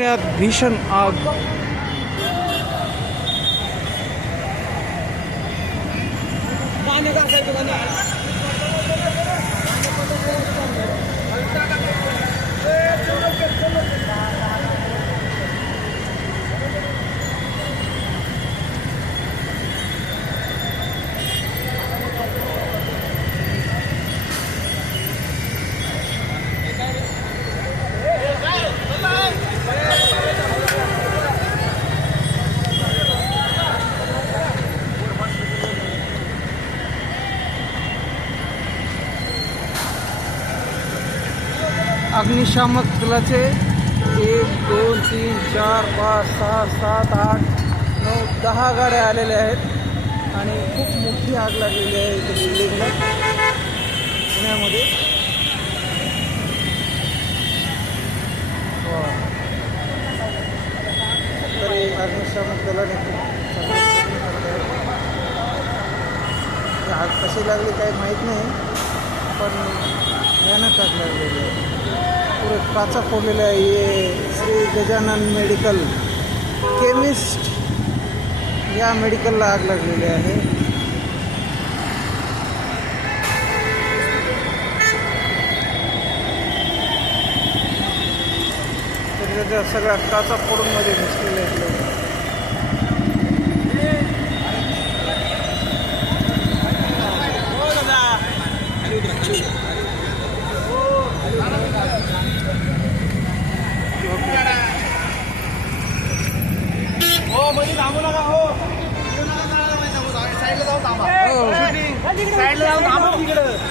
पुण्यात भीषण आग. अग्निशामक दलाचे 1 2 3 4 5 6 7 8 9 10 गाड्या आलेल्या आहेत आणि खूप मोठी आग लागलेली आहे इथे बिल्डिंगला पुण्यामध्ये. तरी अग्निशामक दलाने आग कशी लागली काही माहीत नाही, पण भयानक आग लागलेली आहे. पुरे काचा फोडलेला आहे. ये श्री गजानन मेडिकल केमिस्ट या मेडिकलला आग लागलेली आहे. तर त्याच्या सगळ्या काचा फोडून मध्ये घुसलेल्या आहेत लोक. साईडला जाऊन थांबा तिकडं.